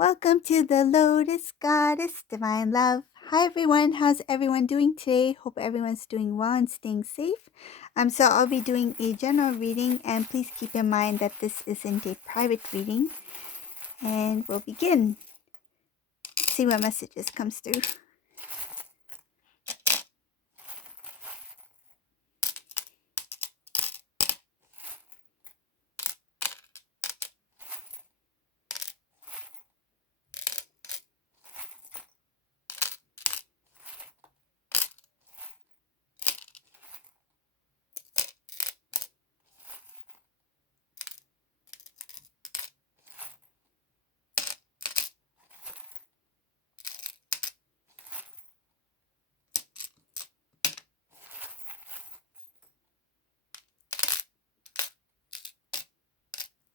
Welcome to the Lotus Goddess Divine Love. Hi everyone, how's everyone doing today? Hope everyone's doing well and staying safe. So I'll be doing a general reading, and please keep in mind that this isn't a private reading. And we'll begin. See what messages comes through.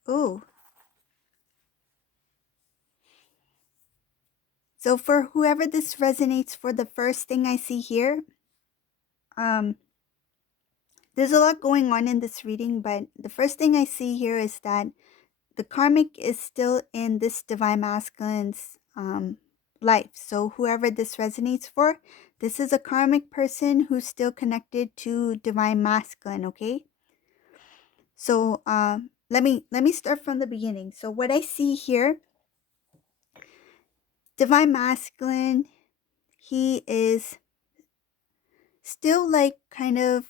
Ooh. So for whoever this resonates for, the first thing I see here, there's a lot going on in this reading, but the first thing I see here is that the karmic is still in this divine masculine's life. So whoever this resonates for, this is a karmic person who's still connected to divine masculine. Okay. So let me start from the beginning. So what I see here, divine masculine, he is still like kind of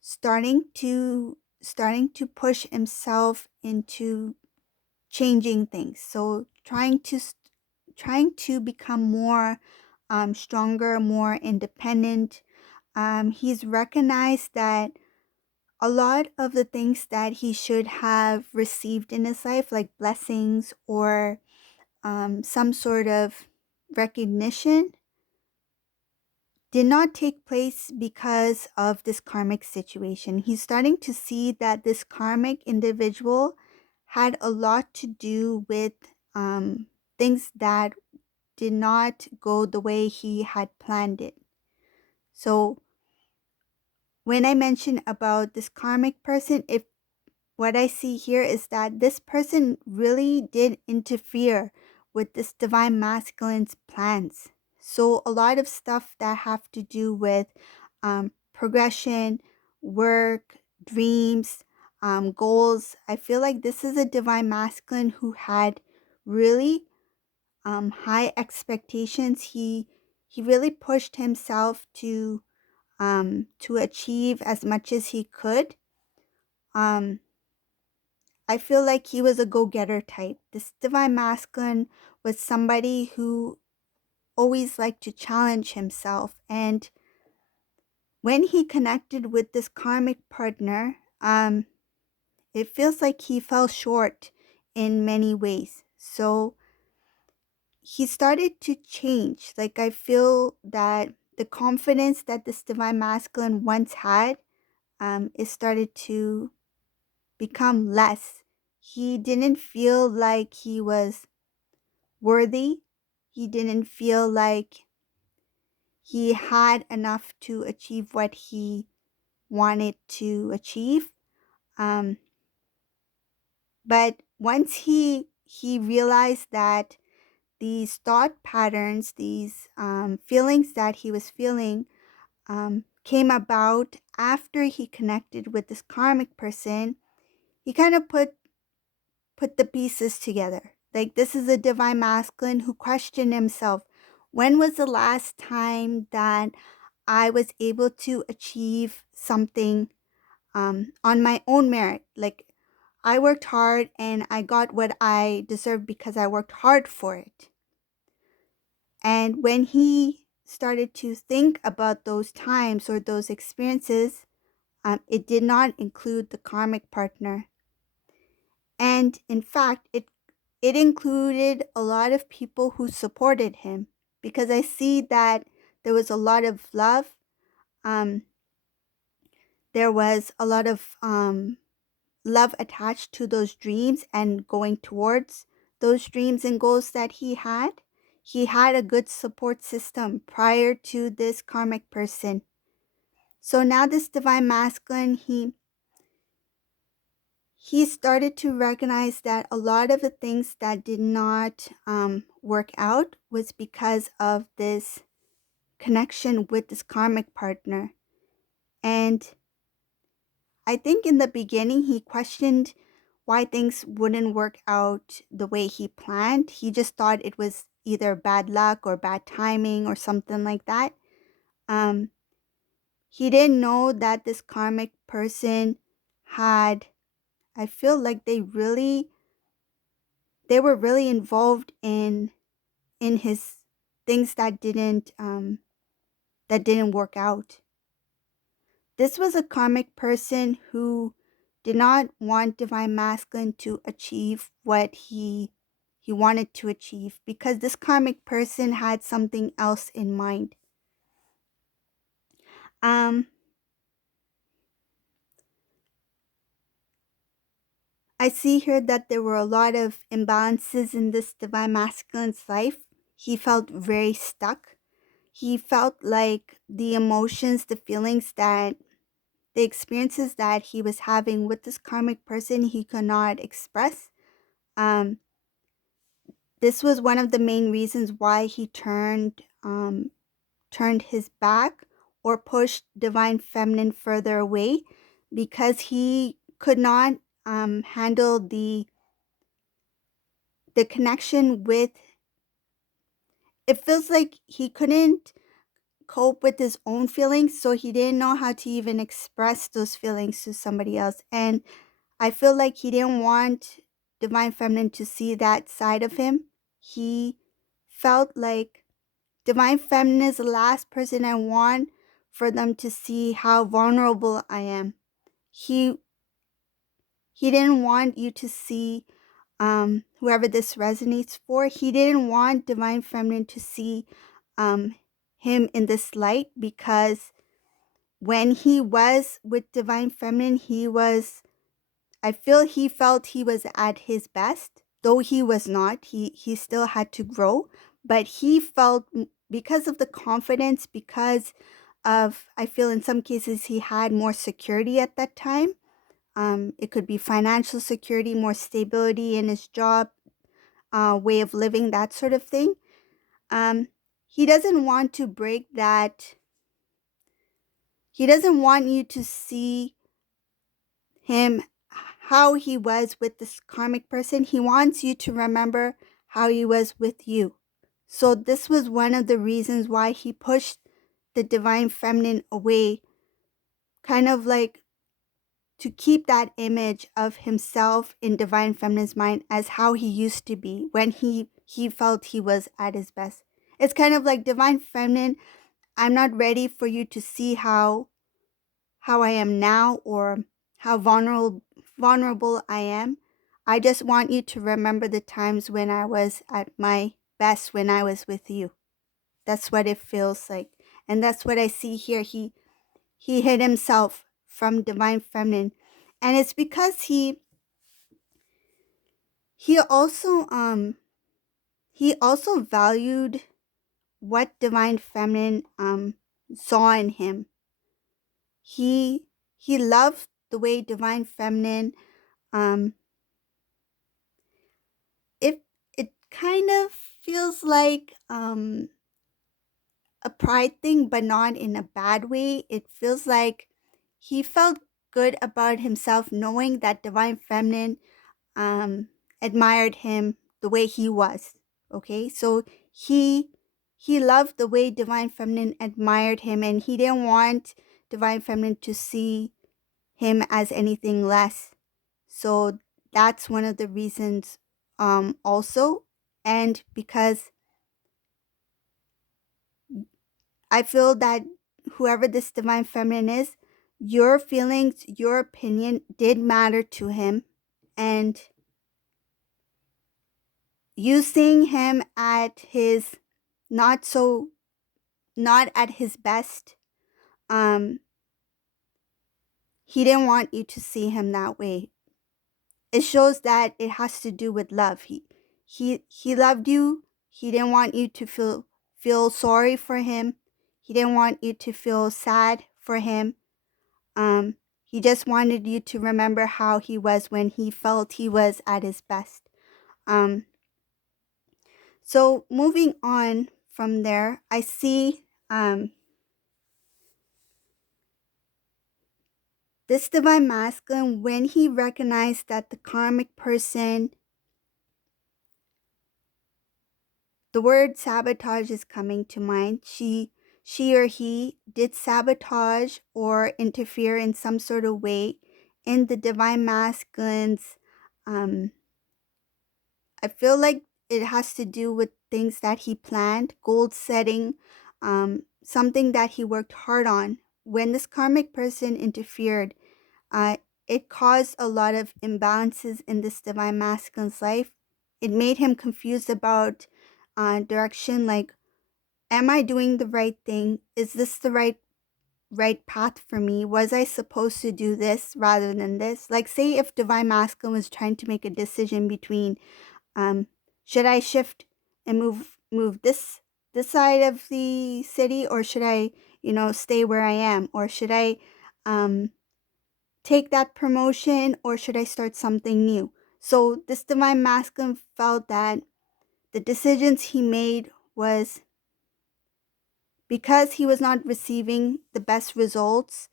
starting to push himself into changing things. So trying to become more stronger, more independent. He's recognized that a lot of the things that he should have received in his life, like blessings or some sort of recognition, did not take place because of this karmic situation. He's starting to see that this karmic individual had a lot to do with things that did not go the way he had planned it. So when I mention about this karmic person, if what I see here is that this person really did interfere with this divine masculine's plans. So a lot of stuff that have to do with progression, work, dreams, goals. I feel like this is a divine masculine who had really high expectations. He really pushed himself to achieve as much as he could. I feel like he was a go-getter type. This divine masculine was somebody who always liked to challenge himself, and when he connected with this karmic partner, it feels like he fell short in many ways. So he started to change. Like, I feel that the confidence that this divine masculine once had, it started to become less. He didn't feel like he was worthy. He didn't feel like he had enough to achieve what he wanted to achieve. But once he realized that these thought patterns, these feelings that he was feeling, came about after he connected with this karmic person, he kind of put the pieces together. Like, this is a divine masculine who questioned himself. When was the last time that I was able to achieve something on my own merit? Like, I worked hard and I got what I deserved because I worked hard for it. And when he started to think about those times or those experiences, it did not include the karmic partner. And in fact, it included a lot of people who supported him, because I see that there was a lot of love. There was a lot of love attached to those dreams and going towards those dreams and goals that he had. He had a good support system prior to this karmic person. So now this divine masculine, he started to recognize that a lot of the things that did not work out was because of this connection with this karmic partner. And I think in the beginning, he questioned why things wouldn't work out the way he planned. He just thought it was either bad luck or bad timing or something like that. Um, he didn't know that this karmic person had, I feel like they were really involved in his things that didn't work out. This was a karmic person who did not want divine masculine to achieve what he wanted to achieve, because this karmic person had something else in mind. Um I see here that there were a lot of imbalances in this divine masculine's life. He felt very stuck. He felt like the emotions, the feelings that the experiences that he was having with this karmic person, he could not express. Um, this was one of the main reasons why he turned his back or pushed divine feminine further away, because he could not handle the connection with. It feels like he couldn't cope with his own feelings, so he didn't know how to even express those feelings to somebody else. And I feel like he didn't want divine feminine to see that side of him. He felt like divine feminine is the last person I want for them to see how vulnerable I am. He he didn't want you to see, whoever this resonates for, he didn't want divine feminine to see um him in this light, because when he was with divine feminine, I feel he felt he was at his best, though he was not. He still had to grow, but he felt, because of the confidence, because of, I feel in some cases he had more security at that time. It could be financial security, more stability in his job, way of living, that sort of thing. Um, he doesn't want to break that. He doesn't want you to see him how he was with this karmic person. He wants you to remember how he was with you. So this was one of the reasons why he pushed the divine feminine away, kind of like to keep that image of himself in divine feminine's mind as how he used to be when he felt he was at his best. It's kind of like, divine feminine, I'm not ready for you to see how I am now, or how vulnerable I am. I just want you to remember the times when I was at my best, when I was with you. That's what it feels like. And that's what I see here. He hid himself from divine feminine. And it's because he also he also valued what divine feminine saw in him. He loved the way divine feminine, um it kind of feels like a pride thing, but not in a bad way. It feels like he felt good about himself, knowing that divine feminine um admired him the way he was. Okay, so he he loved the way divine feminine admired him, and he didn't want divine feminine to see him as anything less. So that's one of the reasons, also. And because I feel that whoever this divine feminine is, your feelings, your opinion did matter to him. And you seeing him at his not so not at his best, um, he didn't want you to see him that way. It shows that it has to do with love. He loved you. He didn't want you to feel sorry for him. He didn't want you to feel sad for him. Um, He just wanted you to remember how he was when he felt he was at his best. Um, so moving on from there, I see this divine masculine, when he recognized that the karmic person, the word sabotage is coming to mind. She or he did sabotage or interfere in some sort of way in the divine masculine's. I feel like it has to do with things that he planned, goal setting, something that he worked hard on. When this karmic person interfered, uh, it caused a lot of imbalances in this divine masculine's life. It made him confused about direction, like, am I doing the right thing? Is this the right path for me? Was I supposed to do this rather than this? Like, say if divine masculine was trying to make a decision between um, should I shift and move this side of the city, or should I, stay where I am, or should I um, take that promotion, or should I start something new? So this divine masculine felt that the decisions he made was because he was not receiving the best results.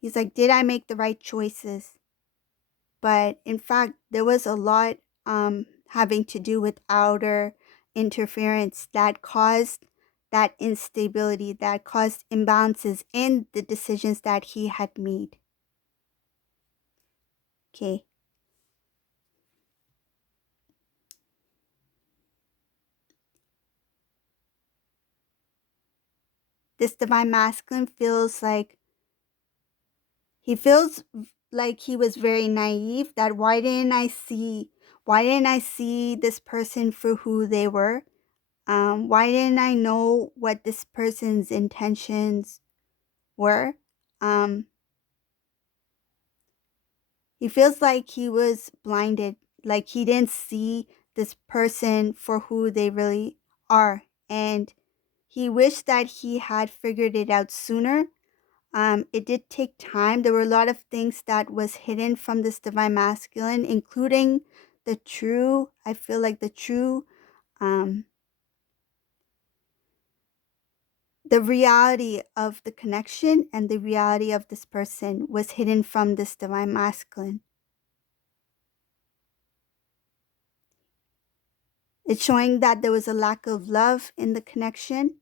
He's like, did I make the right choices? But in fact, there was a lot having to do with outer interference that caused that instability, that caused imbalances in the decisions that he had made. Okay. This divine masculine feels like he was very naive, that why didn't I see this person for who they were? Why didn't I know what this person's intentions were? Um, he feels like he was blinded, like he didn't see this person for who they really are. And he wished that he had figured it out sooner. It did take time. There were a lot of things that was hidden from this divine masculine, including I feel like um, the reality of the connection and the reality of this person was hidden from this divine masculine. It's showing that there was a lack of love in the connection,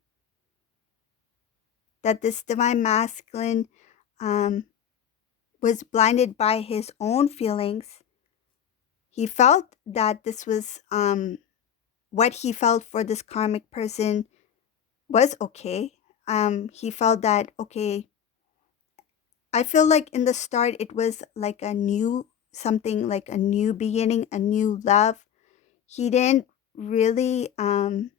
that this divine masculine um, was blinded by his own feelings. He felt that this was what he felt for this karmic person was okay. He felt that, okay, I feel like in the start it was like something like a new beginning, a new love. He didn't really, um,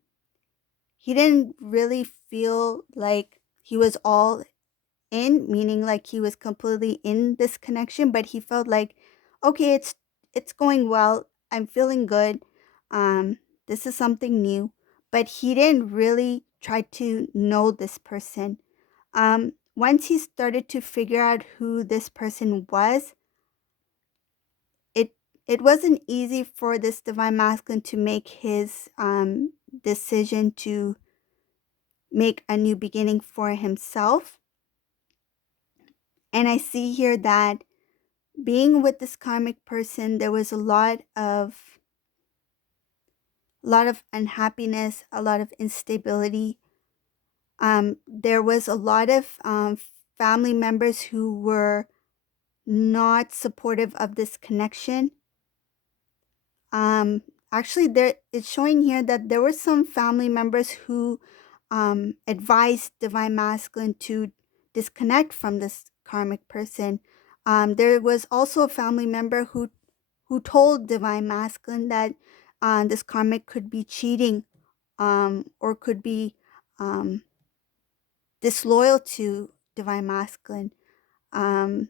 he didn't really feel like he was all in, meaning like he was completely in this connection, but he felt like, okay, it's going well. I'm feeling good. Um, this is something new, but he didn't really try to know this person. Once he started to figure out who this person was, it it wasn't easy for this divine masculine to make his decision to make a new beginning for himself. And I see here that being with this karmic person, there was a lot of unhappiness, a lot of instability. There was a lot of family members who were not supportive of this connection. Um, Actually, there it's showing here that there were some family members who advised divine masculine to disconnect from this karmic person. There was also a family member who told divine masculine that this karmic could be cheating, or could be um, disloyal to divine masculine. Um,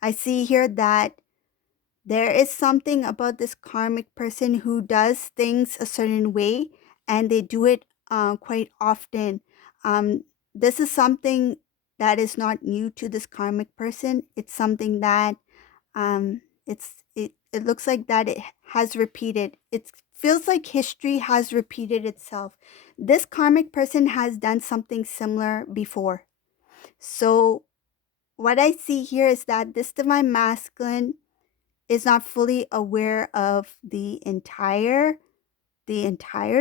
I see here that there is something about this karmic person who does things a certain way, and they do it quite often. This is something. that is not new to this karmic person. It's something that it looks like that it has repeated. It feels like history has repeated itself. This karmic person has done something similar before. So what I see here is that this divine masculine is not fully aware of the entire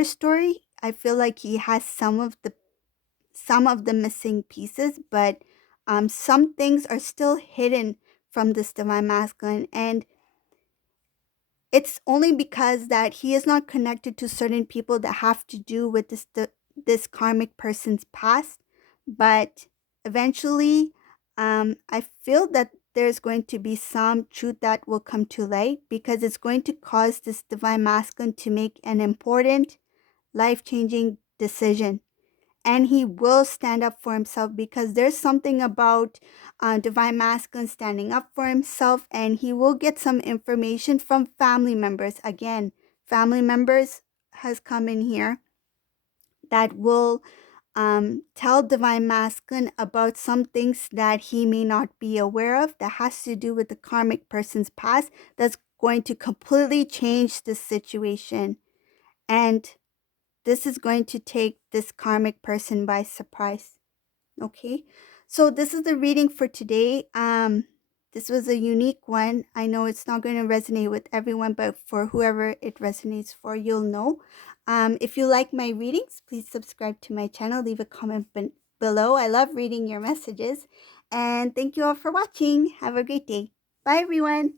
story. I feel like he has some of the missing pieces, but some things are still hidden from this divine masculine, and it's only because that he is not connected to certain people that have to do with this karmic person's past. But eventually, I feel that there's going to be some truth that will come to light, because it's going to cause this divine masculine to make an important life-changing decision, and he will stand up for himself, because there's something about divine masculine standing up for himself, and he will get some information from family members. Again, family members has come in here that will tell divine masculine about some things that he may not be aware of, that has to do with the karmic person's past, that's going to completely change the situation. And this is going to take this karmic person by surprise. Okay, so this is the reading for today. This was a unique one. I know it's not going to resonate with everyone, but for whoever it resonates for, you'll know. If you like my readings, please subscribe to my channel. Leave a comment below. I love reading your messages. And thank you all for watching. Have a great day. Bye, everyone.